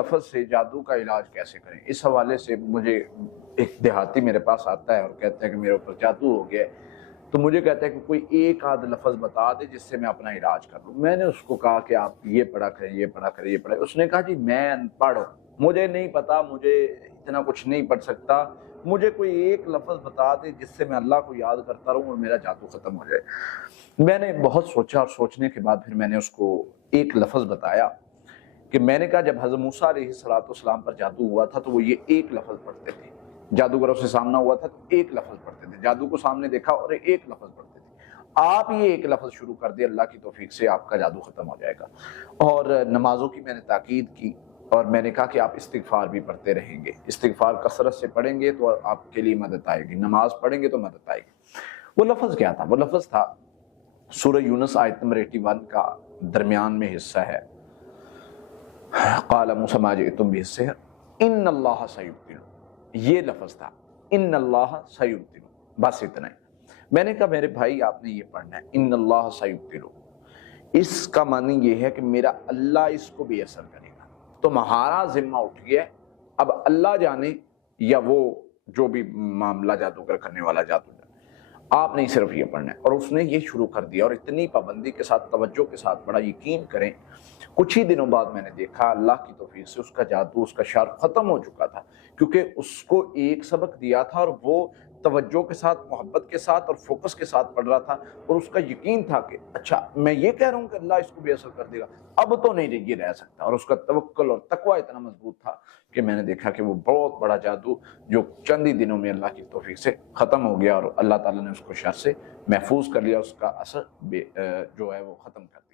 لفظ سے جادو کا علاج کیسے کریں، اس حوالے سے مجھے ایک دیہاتی میرے پاس آتا ہے اور کہتا ہے کہ میرے اوپر جادو ہو گیا ہے، تو مجھے کہتا ہے کہ کوئی ایک آدھ لفظ بتا دے جس سے میں اپنا علاج کر لوں۔ میں نے اس کو کہا کہ آپ یہ پڑھا کریں، یہ پڑھا کریں، یہ پڑھا۔ اس نے کہا جی میں ان پڑھ ہوں، مجھے نہیں پتا، مجھے اتنا کچھ نہیں پڑھ سکتا، مجھے کوئی ایک لفظ بتا دے جس سے میں اللہ کو یاد کرتا رہوں اور میرا جادو ختم ہو جائے۔ میں نے بہت سوچا اور سوچنے کے بعد پھر میں نے اس کو ایک لفظ بتایا کہ میں نے کہا جب حضرت موسیٰ علیہ السلام پر جادو ہوا تھا تو وہ یہ ایک لفظ پڑھتے تھے، جادوگروں سے سامنا ہوا تھا تو ایک لفظ پڑھتے تھے، جادو کو سامنے دیکھا اور ایک لفظ پڑھتے تھے۔ آپ یہ ایک لفظ شروع کر دیں، اللہ کی توفیق سے آپ کا جادو ختم ہو جائے گا۔ اور نمازوں کی میں نے تاکید کی اور میں نے کہا کہ آپ استغفار بھی پڑھتے رہیں گے، استغفار کثرت سے پڑھیں گے تو آپ کے لیے مدد آئے گی، نماز پڑھیں گے تو مدد آئے گی۔ وہ لفظ کیا تھا؟ وہ لفظ تھا سورہ یونس آیت نمبر 81 کا درمیان میں حصہ ہے، قال موسیٰ ما جئتم بہ السحر ان اللہ سیبطلہ، یہ لفظ تھا ان اللہ سیبطلہ، بس اتنا ہی۔ میں نے کہا میرے بھائی آپ نے یہ پڑھنا ہے ان اللہ سیبطلہ، اس کا معنی یہ ہے کہ میرا اللہ اس کو بھی اثر کرے گا۔ تمہارا ذمہ اٹھ گیا ہے، اب اللہ جانے یا وہ جو بھی معاملہ جادوگر کرنے والا جادو جانے، آپ نے صرف یہ پڑھنا ہے۔ اور اس نے یہ شروع کر دیا اور اتنی پابندی کے ساتھ، توجہ کے ساتھ پڑھا، یقین کریں کچھ ہی دنوں بعد میں نے دیکھا اللہ کی توفیق سے اس کا جادو، اس کا شر ختم ہو چکا تھا، کیونکہ اس کو ایک سبق دیا تھا اور وہ توجہ کے ساتھ، محبت کے ساتھ اور فوکس کے ساتھ پڑھ رہا تھا، اور اس کا یقین تھا کہ اچھا میں یہ کہہ رہا ہوں کہ اللہ اس کو بھی اثر کر دے گا، اب تو نہیں یہ رہ سکتا۔ اور اس کا توکل اور تقوی اتنا مضبوط تھا کہ میں نے دیکھا کہ وہ بہت بڑا جادو جو چند ہی دنوں میں اللہ کی توفیق سے ختم ہو گیا، اور اللہ تعالیٰ نے اس کو شر سے محفوظ کر لیا، اس کا اثر جو ہے وہ ختم کر دیا۔